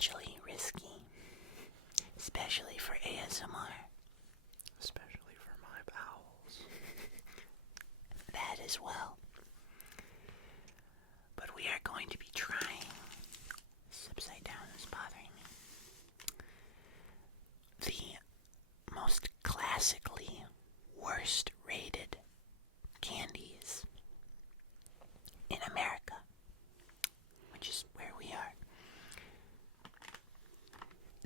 potentially risky, especially for ASMR. Especially for my bowels. That as well. But we are going to be trying. This upside down is bothering me. The most classically worst rated candies in America, which is where we are.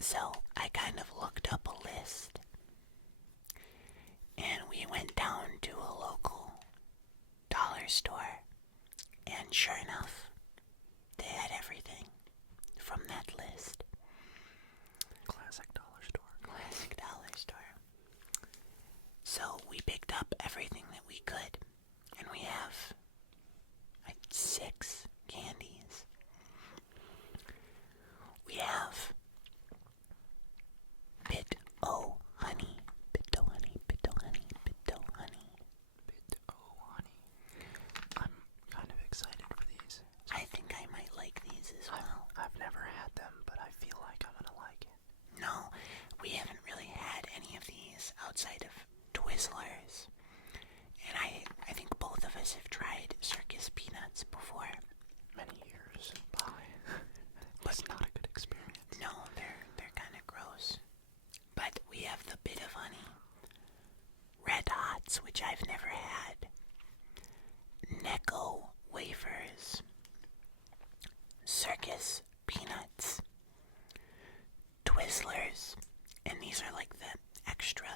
So I kind of looked up a list, and we went down to a local dollar store, and sure enough, they had everything from that list. Classic dollar store. Classic dollar store. So we picked up everything that we could, and we have like 6 candies. We have Bit-O honey, Bit-O honey, Bit-O honey, Bit-O honey. Bit-O honey. I'm kind of excited for these. I think I might like these as well. I've never had them, but I feel like I'm gonna like it. No, we haven't really had any of these outside of Twizzlers. And I think both of us have tried circus peanuts before. Many years by. It's not a good experience. No, they're kind of gross. But we have the Bit of Honey, Red Hots, which I've never had, Necco wafers, Circus peanuts, Twizzlers, and these are like the extra,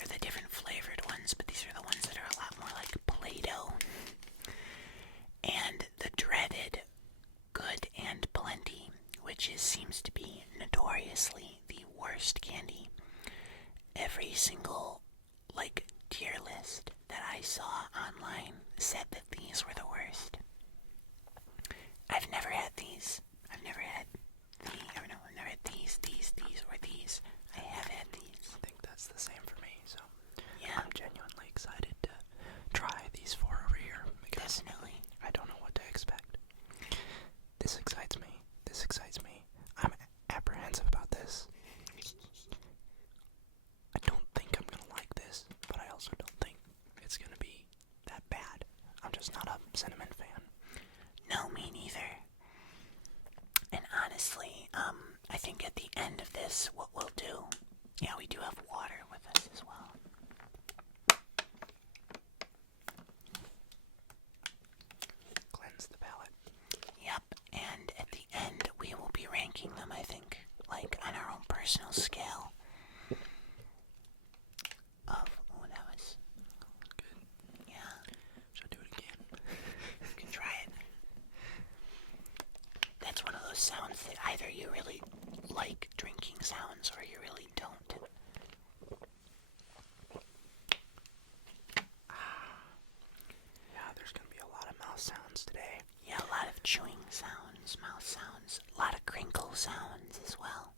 or the different flavored ones, but these are the ones that are a lot more like Play-Doh, and the dreaded Good and Plenty, which seems to be notoriously the worst candy. Every single, tier list that I saw online said that these were the worst. I've never had these. I've never had these, or these. I have had these. I think that's the same for me, so Yeah, I'm genuinely excited to try these 4 over here, because definitely. I don't know what to expect. This excites me. This excites me. I'm apprehensive about this. I don't think I'm gonna like this, but I also don't think it's gonna be that bad. I'm just not a cinnamon fan. No, me neither. And honestly, I think at the end of this, what we'll do, yeah, we do have water with us as well. Cleanse the palate. Yep, and at the end, we will be ranking them, I think, on our own personal scale. That was Good. yeah. Should I do it again? You can try it. That's one of those sounds that either you really like drinking sounds or you really don't. Yeah, there's gonna be a lot of mouth sounds today. Yeah, a lot of chewing sounds, mouth sounds, a lot of crinkle sounds as well.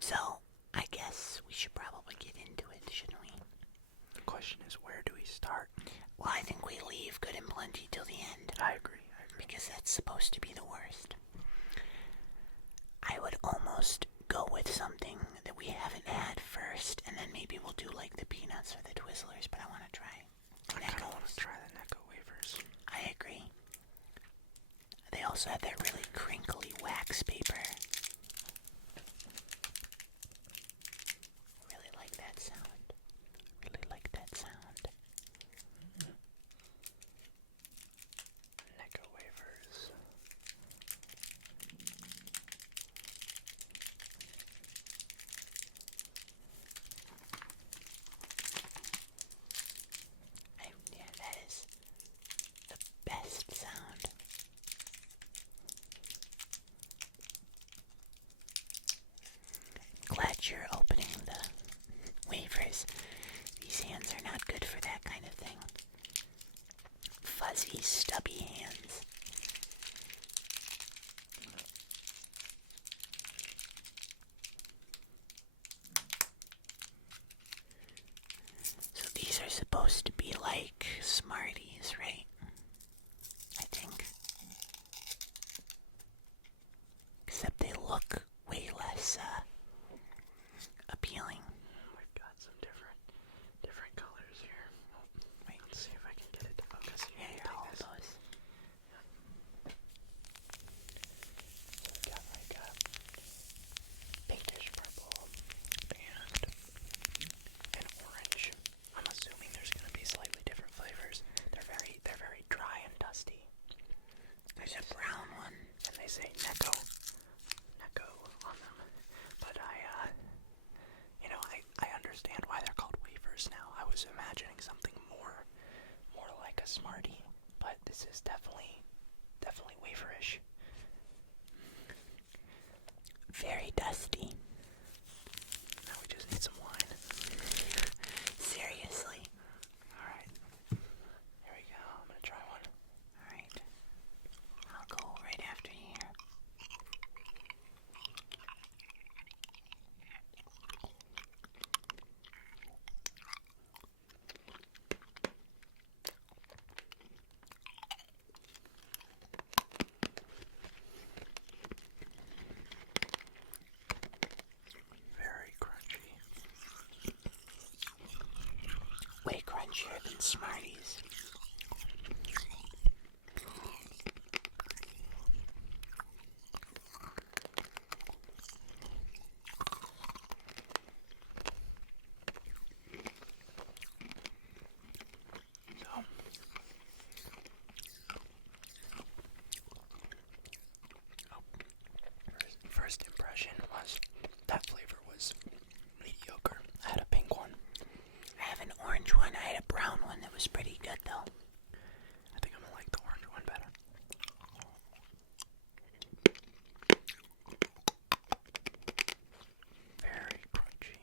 So, I guess we should probably get into it, shouldn't we? The question is, where do we start? Well, I think we leave Good and Plenty till the end. I agree. Because that's supposed to be the worst. I would almost go with something that we haven't had first, and then maybe we'll do the peanuts or the Twizzlers, but I want to try I kind of want to try the Necco wafers. I agree. They also have that really crinkly wax paper. Really like that sound. Really like that sound. Necco wafers. Yeah, that is the best sound. Glad you're opening the wafers. These hands are not good for that kind of thing. Fuzzy, stubby hands. So these are supposed to be like Smarties, right? I think. was imagining something more like a Smartie, but this is definitely waferish. Very dusty. Now we just need some wine. Seriously. Alright. Here we go. I'm gonna try one. Alright. I'll go right after you here. Very crunchy. Way crunchier than Smarties. First impression was that flavor was mediocre. I had a pink one. I have an orange one. I had a brown one that was pretty good though. I think I'm gonna like the orange one better. Very crunchy.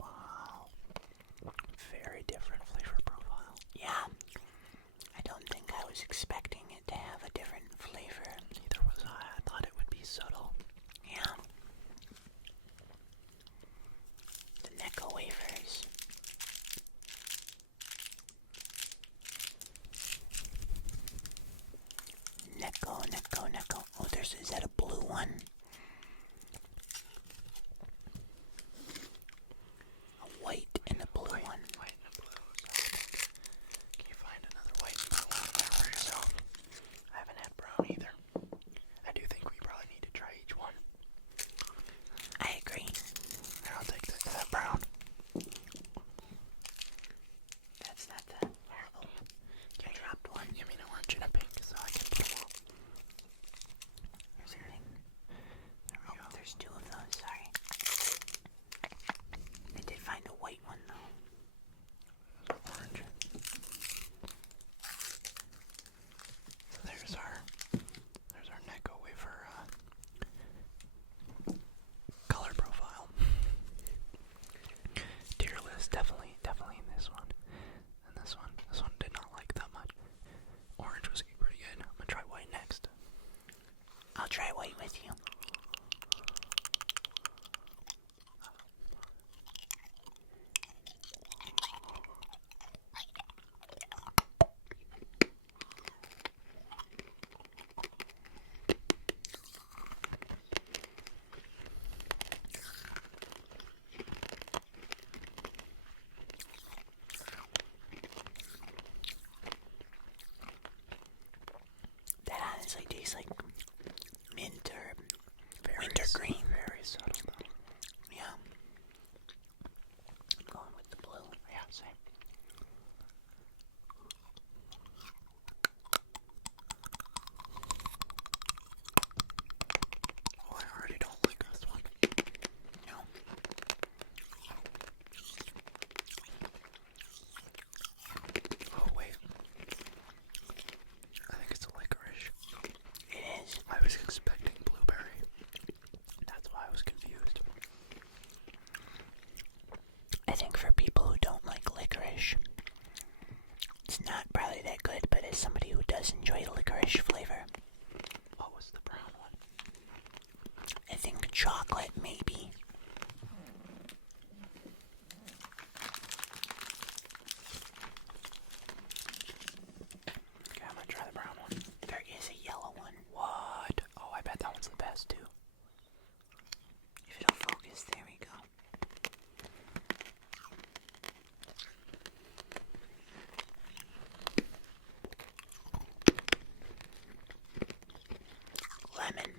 Wow. Very different flavor profile. Yeah. I don't think I was expecting it to have a different flavor. Neither was I. I thought it would be subtle. Yeah. The necco wafers. Necco. Oh, is that a blue one? A white and a blue one. White and a blue. So can you find another white and blue one for yourself? I haven't had brown either. I do think we probably need to try each one. I agree. Here, I'll take that brown. That's not the... Oh, I dropped one. Give me an orange and a pink so I can put them all. There's a thing. There we go. There's two of those, sorry. I did find a white one though. Orange. So there's our necco wafer color profile. Tier list, definitely in this one. And this one did not like that much. Orange was pretty good. I'm gonna try white next. I'll try white with you. That honestly tastes like mint or wintergreen. Very subtle though. Yeah. I'm going with the blue. Yeah, same. Oh, I already don't like this one. No. Oh wait. I think it's a licorice. It is. I was expecting blueberry. That's why I was confused. I think for people who don't like licorice, it's not probably that good, but as somebody who does enjoy the licorice flavor, What was the brown one? I think chocolate maybe. Okay, I'm gonna try the brown one. There is a yellow one. What? Oh, I bet that one's the best too. If it'll focus, there we go. Lemon.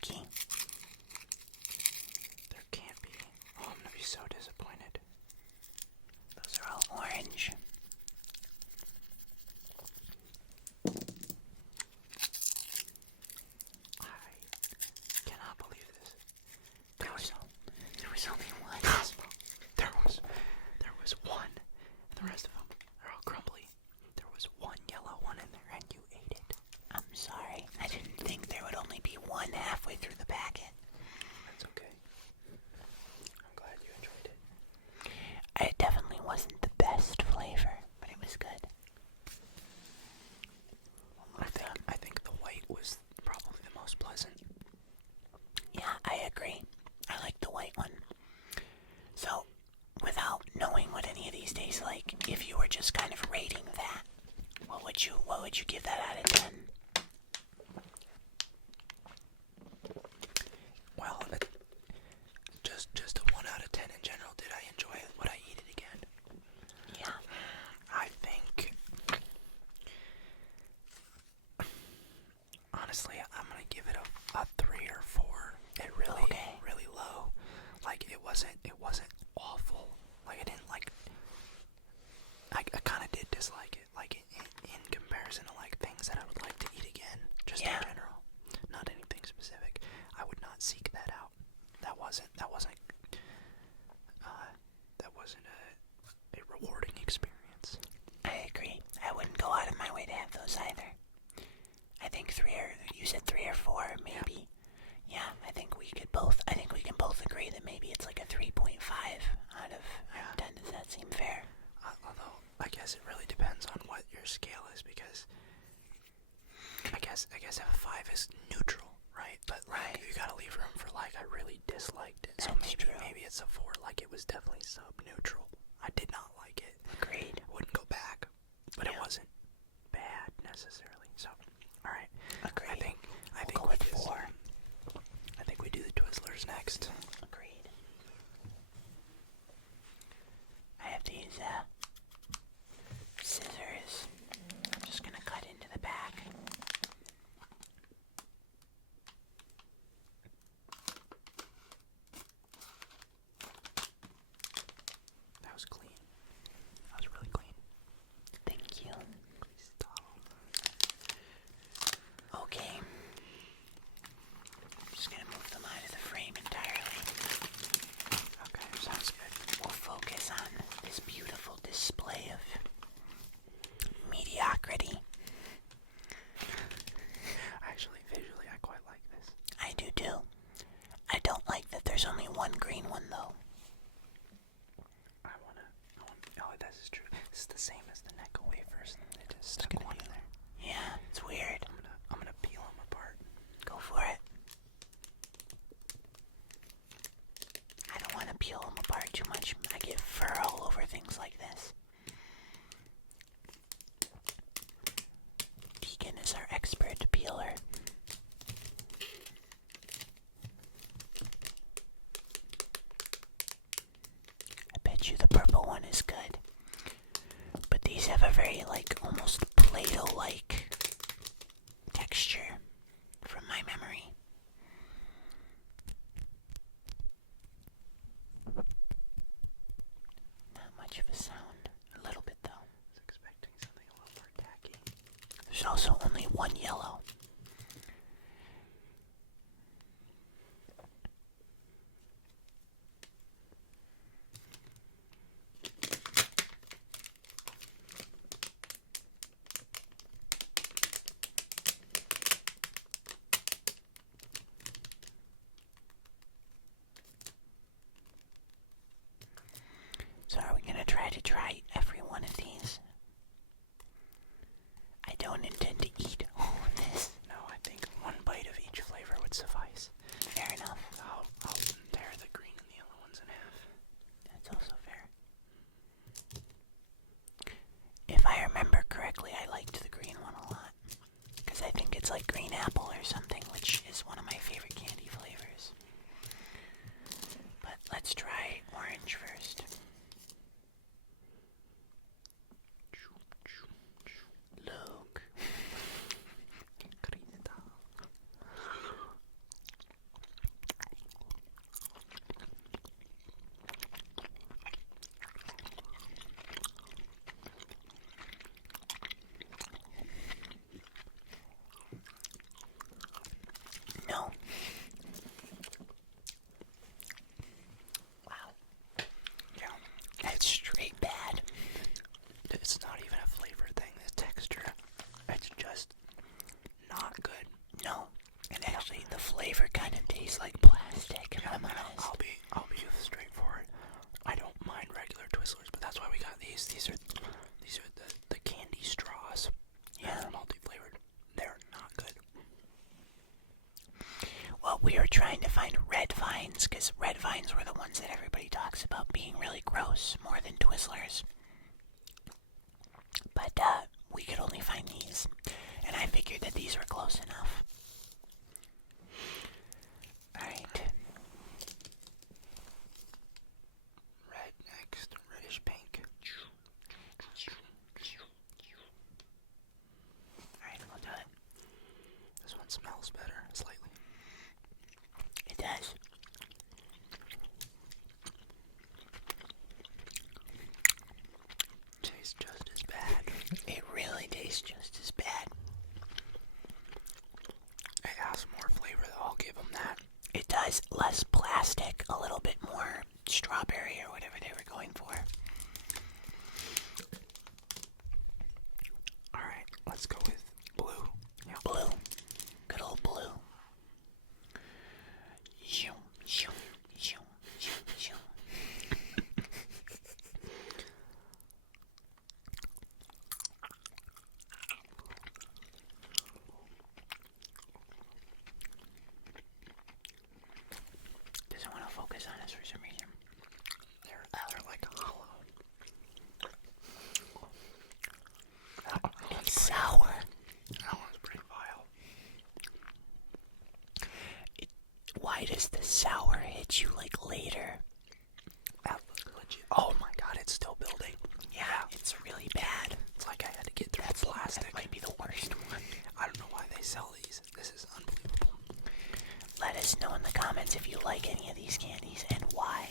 lucky. There can't be. Oh, I'm gonna be so disappointed. Those are all orange. I cannot believe this. There was only one. There was one, and the rest of them are all crumbly. There was one yellow one in there, and you ate it. I'm sorry. I didn't think there would only be one halfway through the packet. That's okay. I'm glad you enjoyed it. It definitely wasn't the best flavor, but it was good. I think the white was probably the most pleasant. Yeah, I agree. I like the white one. So, without knowing what any of these taste like, if you were just kind of rating that, what would you give that out of 10? Well, just a 1 out of 10 in general. Did I enjoy it? Would I eat it again? Yeah. I think, honestly, I'm gonna give it a 3 or 4. It really low. Like it wasn't awful. Like I didn't like. I kind of did dislike it. Like in comparison to like things that I would like to eat again, just in general, not anything specific. I would not seek that out. That wasn't a rewarding experience. I agree. I wouldn't go out of my way to have those either. I think you said 3 or 4, maybe. Yeah, I think we can both agree that maybe it's like a 3.5 out of 10. Does that seem fair? Although, I guess it really depends on what your scale is, because I guess if a 5 is neutral, right? But like, you gotta leave room for like, I really disliked it. So maybe it's a 4, like it was definitely sub-neutral. I did not like it. Agreed. I wouldn't go back, but it wasn't bad necessarily. So, alright. Agreed. I think We'll go with 4. I think we do the Twizzlers next. Agreed. I have these scissors. I'm just gonna cut into the back. That was clean. That was really clean. Thank you. Okay. I'm just gonna move them out of the frame entirely. Okay, sounds good. We'll focus on this beautiful display of mediocrity. Actually, visually, I quite like this. I do too. I don't like that there's only one green one though. Oh, this is true. This is the same as the necco wafers. They just stuck one in there. Yeah, it's weird. I'm gonna peel them apart. Go for it. I don't want to peel them apart too much. I get fur all over things like this. Deacon is our expert peeler. I bet you the purple one is good. But these have a very, like, almost Play-Doh-like texture from my memory. Not much of a sound. A little bit, though. I was expecting something a little more tacky. There's also only one yellow. So are we gonna try every one of these? I don't intend to eat all of this. No, I think one bite of each flavor would suffice. Fair enough. I'll tear the green and the yellow ones in half. That's also fair. If I remember correctly, I liked the green one a lot. Because I think it's like green apple or something, which is one of my favorite candy flavors. But let's try orange first. Luke. vines, because red vines were the ones that everybody talks about being really gross, more than twizzlers. But we could only find these, and I figured that these were close enough. Alright. Red next, reddish pink. Alright, we'll do it. This one smells better, slightly. It does. Tastes just as bad. It really tastes just as bad. It has more flavor though, I'll give them that. It does. Less plastic, a little bit more strawberry or whatever they were going for. Alright, let's go with blue. Yeah. Blue. Good old blue. Shoo, shoo, shoo, shoo, shoo. Doesn't want to focus on us for some reason. They're like hollow. It's sour. That one's pretty vile. Why does the sour hit you like later? That looks legit. Oh my god, it's still building. Yeah, it's really bad. It's like I had to get through the plastic. That might be the worst one. I don't know why they sell these. This is unbelievable. Let us know in the comments if you like any of these candies and why.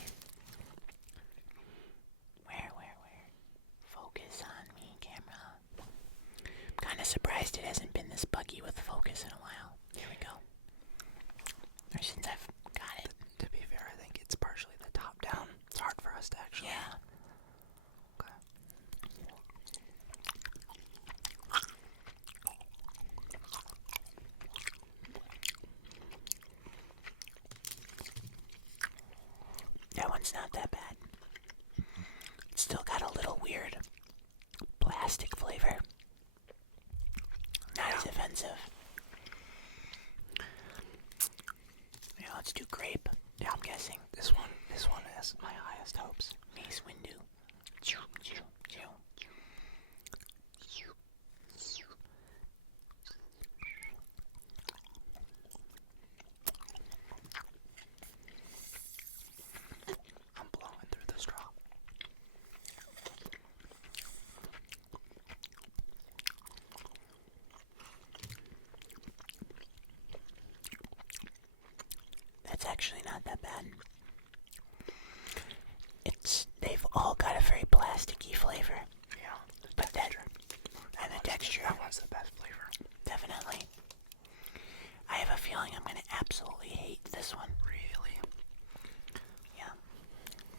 Where? Focus on me, camera. I'm kind of surprised it hasn't been this buggy with focus in a while. Here we go. Or since I've got it. To be fair, I think it's partially the top down. It's hard for us to actually. Yeah. Okay. That one's not that bad. It's still got a little weird plastic flavor. Not as offensive. Yeah, let's do grape. Yeah, I'm guessing. This one has my highest hopes. Mace Windu. I'm blowing through the straw. That's actually not that bad. They've all got a very plasticky flavor. Yeah. But the texture. That one's the best flavor. Definitely. I have a feeling I'm gonna absolutely hate this one. Really? Yeah.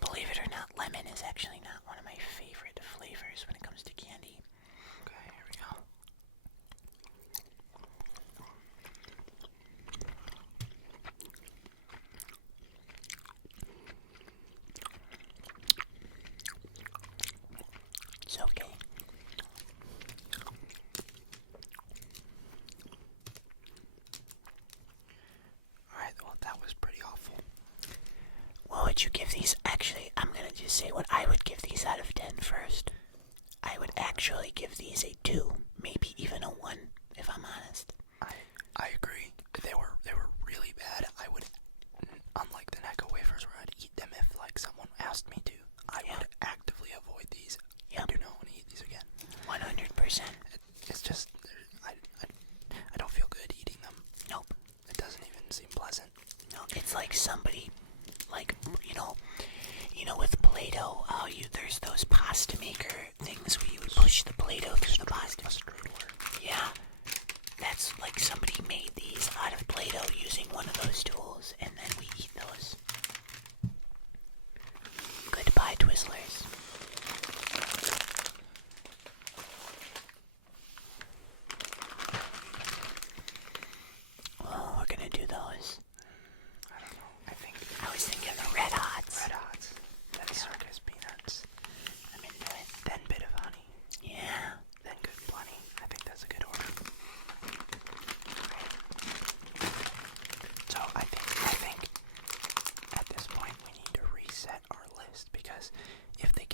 Believe it or not, lemon is actually not one of my favorite flavors when it comes to candy. Okay, here we go. It's okay. Alright, well, that was pretty awful. What would you give these? Actually, I'm gonna just say what I would give these out of 10 first. I would actually give these a 2, maybe even a 1, if I'm honest. I agree. They were really bad. I would, unlike the necco wafers where I'd eat them if like someone asked me to, I would actively avoid these. I do not want to eat these again. 100%. It's just, I don't feel good eating them. Nope. It doesn't even seem pleasant. No, it's like somebody, like, you know, with Play-Doh, there's those pasta maker things where you would push the Play-Doh through the pasta. Yeah. That's like somebody made these out of Play-Doh using one of those tools, and then we eat those. Goodbye, Twizzlers. Oh, we're gonna do those. I don't know. I was thinking the Red Hots. Red Hots. That's circus peanuts. I'm into it.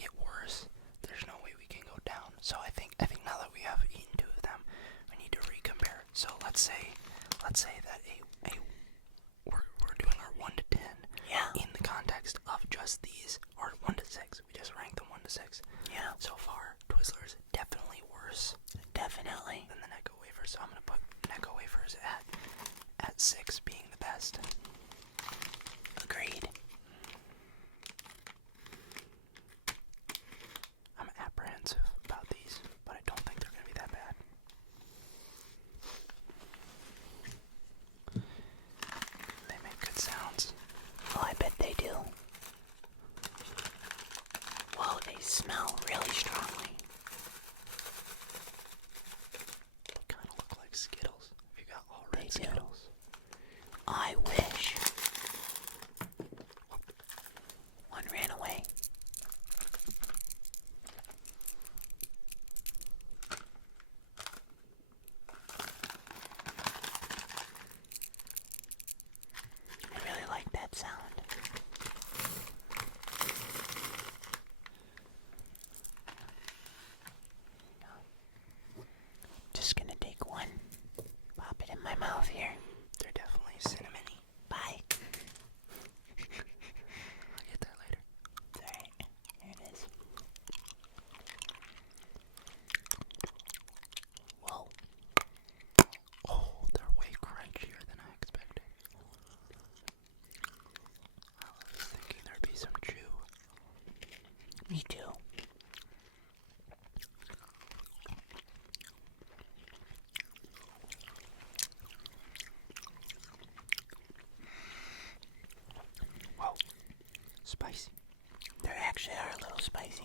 get worse. There's no way we can go down. So I think now that we have eaten 2 of them, we need to recompare. So let's say that we're doing our 1 to 10. Yeah. In the context of just these, or 1 to 6. We just ranked them 1 to 6. Yeah. So far, Twizzlers definitely worse. Definitely. Than the necco wafers. So I'm gonna put necco wafers at 6 being the best. Agreed. I'm apprehensive about these, but I don't think they're gonna be that bad. They make good sounds. Oh, I bet they do. Whoa, they smell really strongly. They kind of look like Skittles. If you got all red They do. Skittles. I wish. One ran away. I really like that sound. Just gonna take one, pop it in my mouth here. They're definitely cinnamony. Bye. I'll get that later. Alright, here it is. Whoa. Oh, they're way crunchier than I expected. I was thinking there'd be some chew. Me too. Whoa. Spicy. They actually are a little spicy.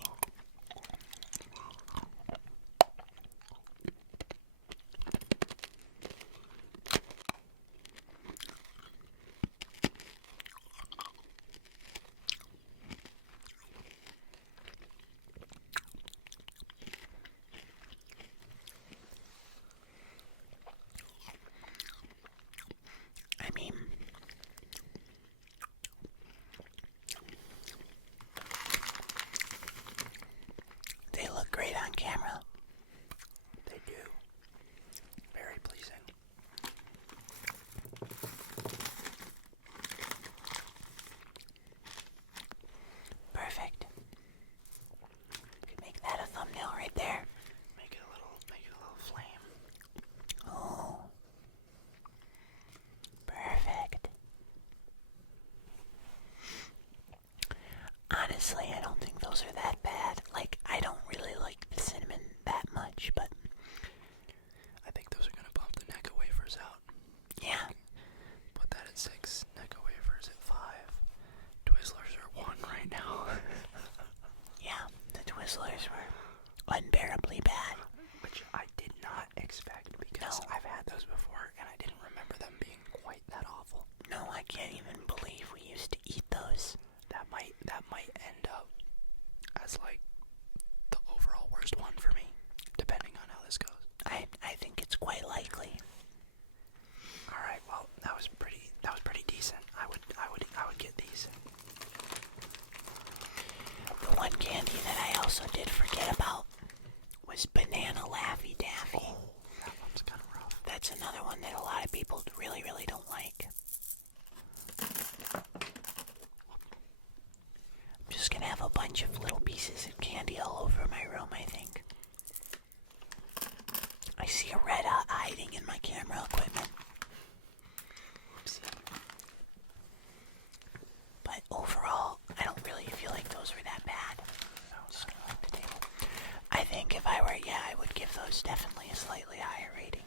I mean, they look great on camera. They do. Very pleasing. Perfect. Could make that a thumbnail right there. Make it a little flame. Oh. Perfect. Honestly, I don't think those are that bad. Like, I don't really like the cinnamon that much, but I think those are gonna bump the necco wafers out. yeah. Put that at 6. Necco wafers at 5. Twizzlers are 1 right now. Yeah, the Twizzlers were unbearably bad. Which I did not expect because No. I've had those before and I didn't remember them being quite that awful. No, I can't even believe we used to eat those. That might end up as like the overall worst one for me, depending on how this goes. I think it's quite likely. All right, well that was pretty decent. I would get these. The one candy that I also did forget about was banana Laffy Taffy. Oh, that one's kind of rough. That's another one that a lot of people really, really don't like. I'm just gonna have a bunch of little pieces of candy all over my room, I think. I see a red hiding in my camera equipment. But overall, I don't really feel like those were that bad. Just gonna leave the table. I think if I were, I would give those definitely a slightly higher rating.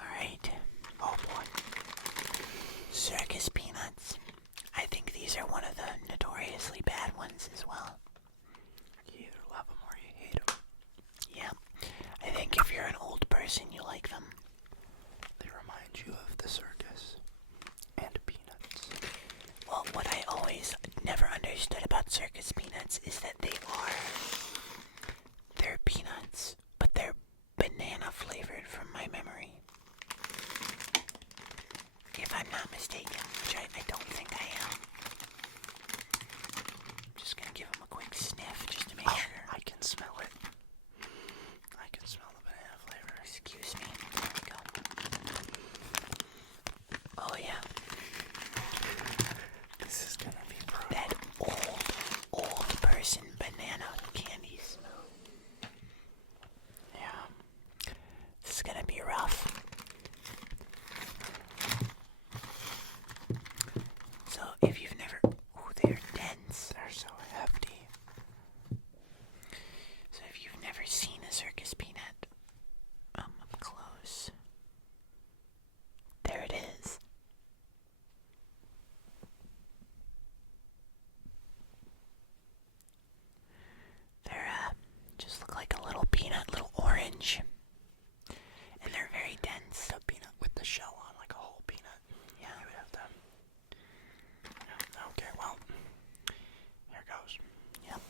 Alright. Oh boy. Circus peanuts. I think these are one of the notoriously bad ones as well. You either love them or you hate them. Yeah. I think if you're an old person, you like them. They remind you of the circus and peanuts. Well, what I always never understood about circus peanuts is that they're peanuts, but they're banana flavored. circus peanut. Up close. There it is. They're just look like a little peanut, little orange. And they're very dense. A peanut with the shell on, like a whole peanut. Yeah. You would have to. Okay, well, here goes. Yep.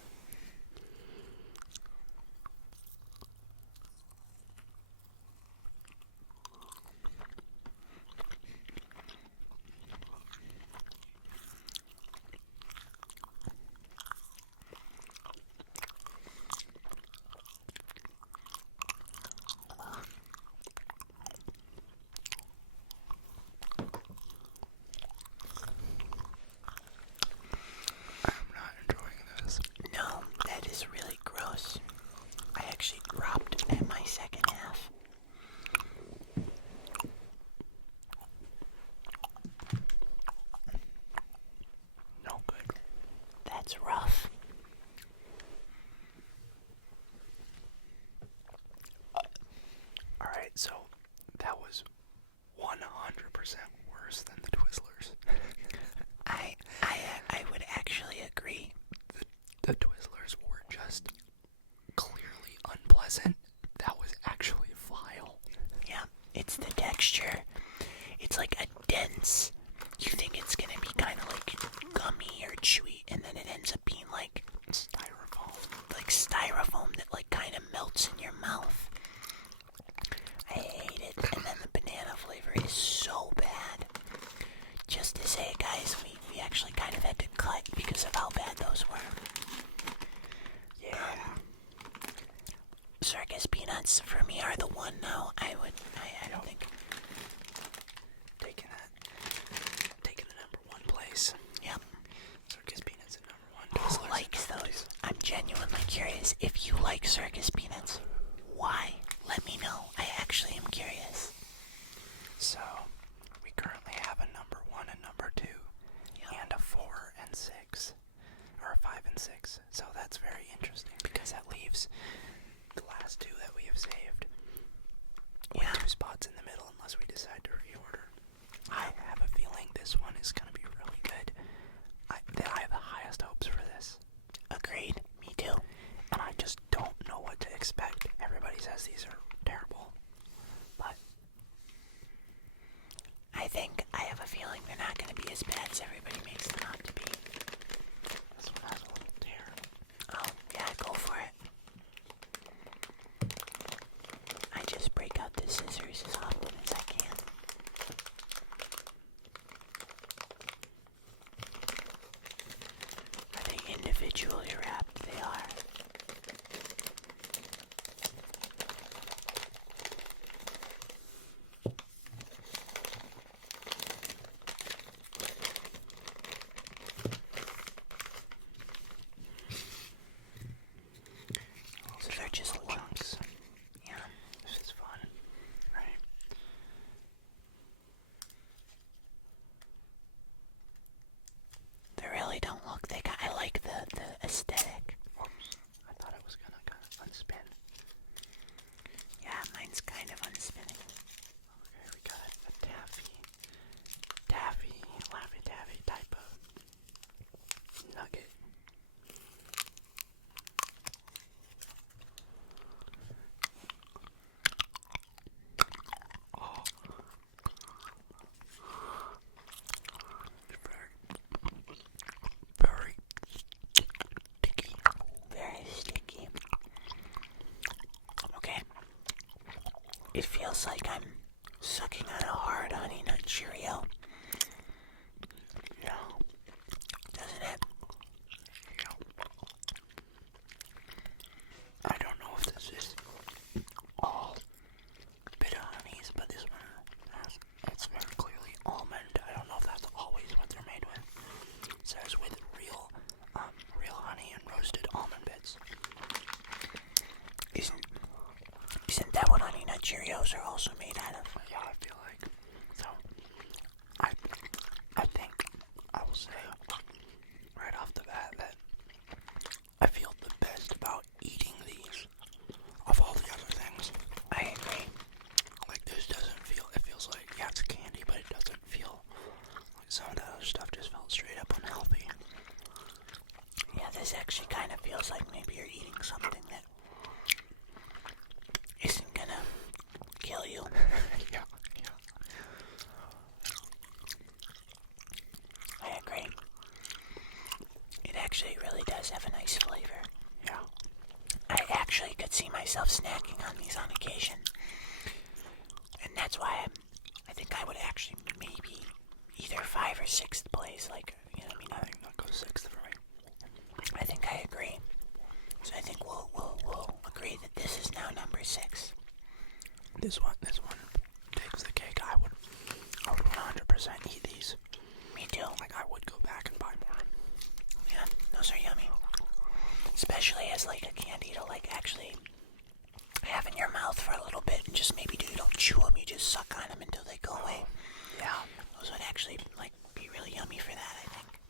I'm not enjoying this. No, that is really gross. I actually dropped at my second half. No good. That's rough. Alright, so that was 100% worse than the Twizzlers. I would actually agree. The Twizzlers were just clearly unpleasant. That was actually vile. Yeah, it's the texture. It's like a dense. You think it's gonna be kind of like gummy or chewy, and then it ends up being like styrofoam that like kind of melts in your mouth. I hate it. And then the banana flavor is so bad. Just to say, guys, we actually kind of had to cut because of how bad those were. Yeah. Circus peanuts for me are the one now. I don't think. Taking the number one place. Yep. Circus peanuts at number one. Who likes those? I'm genuinely curious. If you like circus peanuts, why? Let me know. I actually am curious. So, we currently have a number one and number two, and a 4 and 6, or a 5 and 6. So that's very interesting because that leaves the last two that we have saved with Yeah. 2 spots in the middle unless we decide to reorder. I have a feeling this one is going to be really good. I have the highest hopes for this. Agreed. Me too. And I just don't know what to expect. Everybody says these are terrible. But I think I have a feeling they're not going to be as bad as everybody makes them out to be. this one has a little tear. Oh, yeah, go for it. I just break out the scissors as often as I can. Are they individually wrapped? They are. So they're just chunks. Yeah. This is fun, right? They really don't look. I like the aesthetic. Oops, I thought it was gonna kind of unspin. Yeah, mine's kind of unspinning. Okay, we got a Laffy Taffy type of nugget. Oh. Very sticky. Very sticky. Okay. It feels like I'm sucking on a hard Honey Nut Cheerio. Yeah. Doesn't it? Yeah. I don't know if this is all bitter honeys, but this one it's very clearly almond. I don't know if that's always what they're made with. It says with real honey and roasted almond bits. Isn't that what Honey Nut Cheerios are also made out of? Yeah, I feel like so. I think I will say right off the bat that I feel the best about eating these of all the myself snacking on these on occasion. And that's why I think I would actually maybe either 5th or 6th place. Like, you know what I mean? I think that goes 6th for me. I think I agree. So I think we'll agree that this is now number 6. This one takes the cake. I would 100% eat these. Me too. Like, I would go back and buy more. Yeah, those are yummy. Especially as like a candy to like actually have in your mouth for a little bit and just maybe you don't chew them, you just suck on them until they go away. Yeah. Those would actually like be really yummy for that, I think.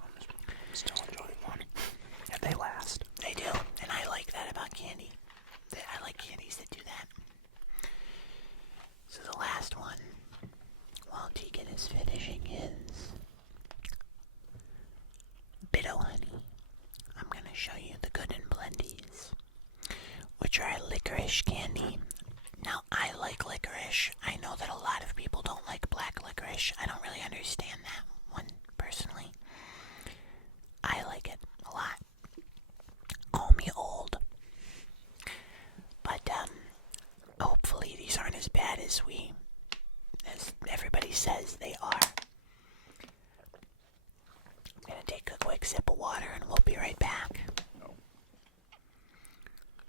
I'm still enjoying one. And they last. They do, and I like that about candy. I like candies that do that. So the last one, while Tegan is finishing his bit of honey, I'm going to show you the Good and Blendies, which are a licorice candy. Now, I like licorice. I know that a lot of people don't like black licorice. I don't really understand that one, personally. I like it a lot. Call me old. But, hopefully these aren't as bad as everybody says they are. I'm gonna take a quick sip of water and we'll be right back.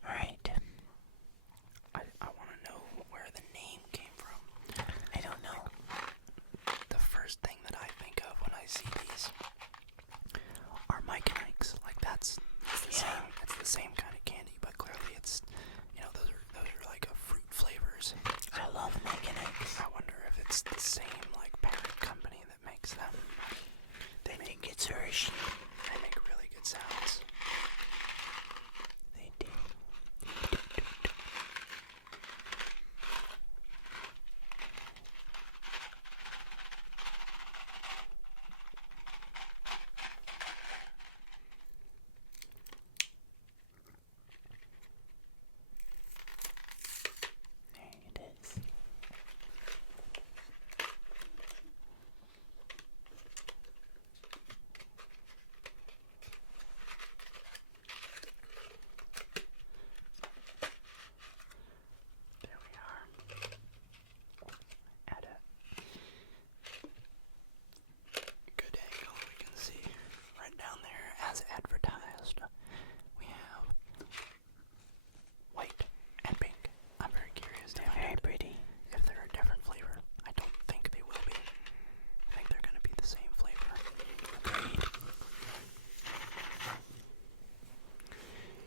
Alright. I want to know where the name came from. I don't know. The first thing that I think of when I see these are Mike and Ike's. Like, that's the same. It's the same kind of candy, but clearly it's, those are like fruit flavors. I love Mike and Ike's. I wonder if it's the same like parent company that makes them. I think it's Hershey. They make really good sounds. They do. There it is. There we are. At a good angle, we can see right down there, as advertised, we have white and pink. I'm very curious to They're very pretty. if they're a different flavor. I don't think they will be. I think they're going to be the same flavor. Agreed.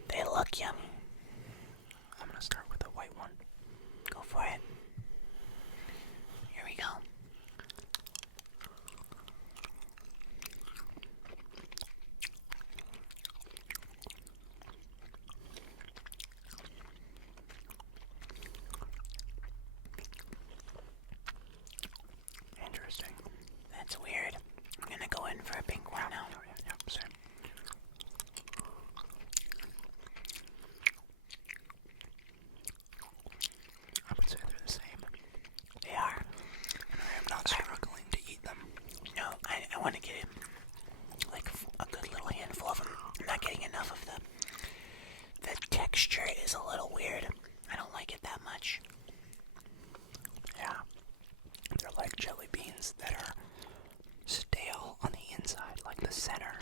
They look yummy. I'm going to start with the white one. Go for it. Here we go. Interesting. That's weird. I'm gonna go in for a pink one now. Oh, yeah, yep, same. I would say they're the same. They are. And I am not struggling to eat them. No, I want to get like a good little handful of them. I'm not getting enough of them. The texture is a little weird. I don't like it that much. Yeah. They're like jelly beans that are stale on the inside, like the center.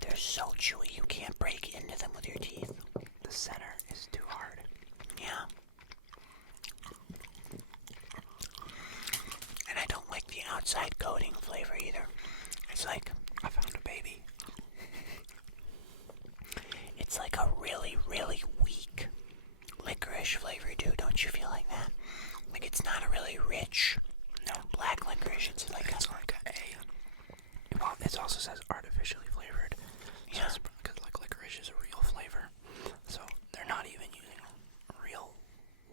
They're so chewy you can't break into them with your teeth. The center is too hard. Yeah. And I don't like the outside coating flavor either. It's like, I found a baby. it's like a really, really weak licorice flavor too. Don't you feel like that? Like it's not a really rich, black licorice. It's like Well, it also says artificially flavored. So Yeah. because like licorice is a real flavor. So they're not even using real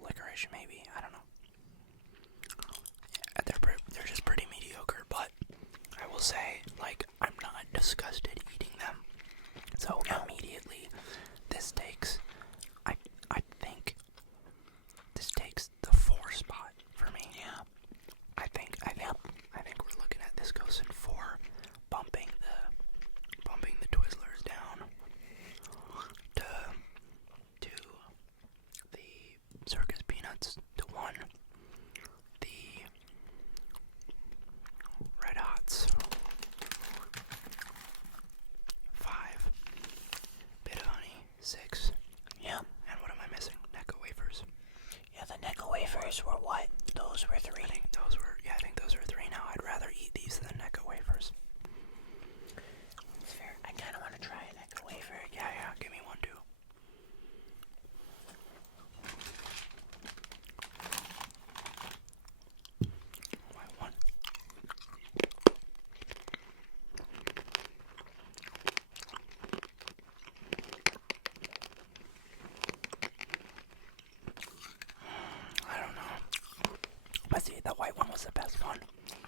licorice, maybe. I don't know. Yeah, they're just pretty mediocre, but I will say, like, I'm not disgusted eating them. So immediately, this takes, I think, wafers were what? Those were 3. I think those were 3 now. I'd rather eat these than necco wafers. It's fair. I kind of want to try a necco wafer. Yeah, give me one too. One. I don't know. But see, the white one was the best one.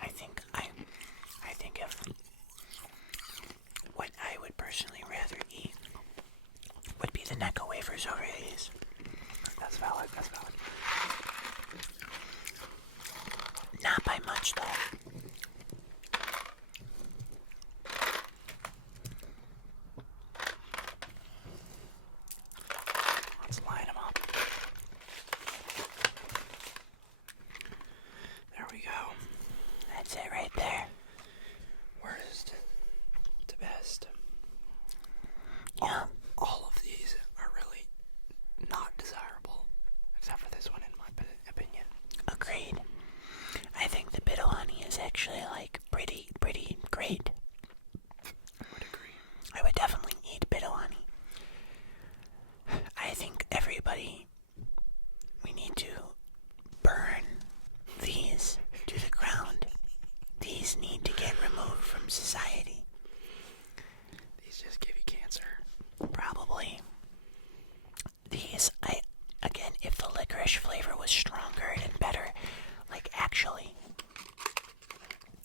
I think if what I would personally rather eat would be the necco wafers over these. That's valid. Not by much though. Let's line them up. There we go. That's it right there. Worst to best. Yeah. All of these are really not desirable, except for this one, in my opinion. Agreed. I think the bit of honey is actually like pretty great. I would agree. I would definitely eat bit of honey. I think everybody, we need to burn these to the ground. These need to get removed from society. These just give you cancer. Probably. These, again, if the licorice flavor was stronger and better, like actually,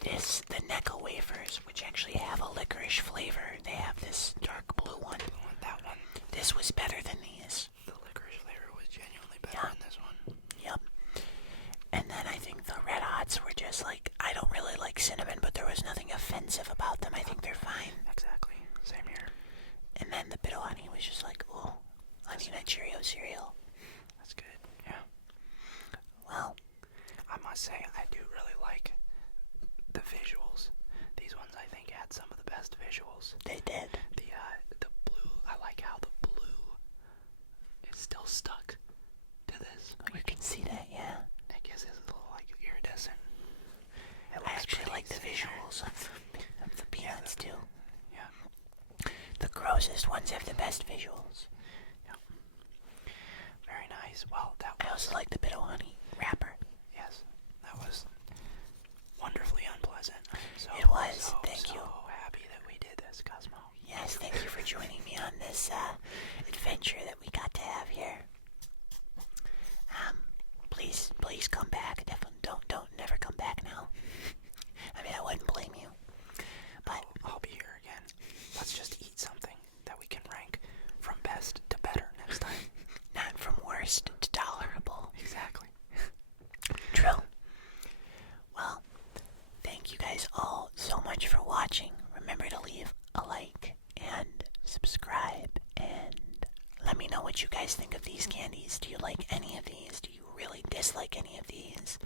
the necco wafers, which actually have a licorice flavor, they have this dark blue one. That one. This was better than these. The licorice flavor was genuinely better than this one. Yep. And then I think the red hots were just like, I don't really like cinnamon, but there was nothing offensive about them. I think they're fine. Exactly. Same here. And then the bit of honey was just like, ooh, honey nut Cheerio cereal. That's good. Yeah. Well, I must say, I do really like the visuals. These ones, I think, had some of the best visuals. they did. The blue, I like how the blue is still stuck to this. You can see that, yeah. I guess it's a little, like, iridescent. I actually like the visuals of the peanuts, too. Yeah. The grossest ones have the best visuals. Yeah. Very nice. Well, that I also like the bit of honey wrapper. Yes, that was wonderfully unpleasant. It was. Thank you. So happy that we did this, Cosmo. Yes, thank you for joining me on this adventure that we got to have here. Please come back. Definitely don't never come back now. I mean, I wouldn't blame you. But I'll be here again. Let's just eat something that we can rank from best to better next time. not from worst to tolerable. Exactly. True. Well, thank you guys all so much for watching. Remember to leave a like and subscribe, and let me know what you guys think of these candies. Do you like any of these? Do you really dislike any of these?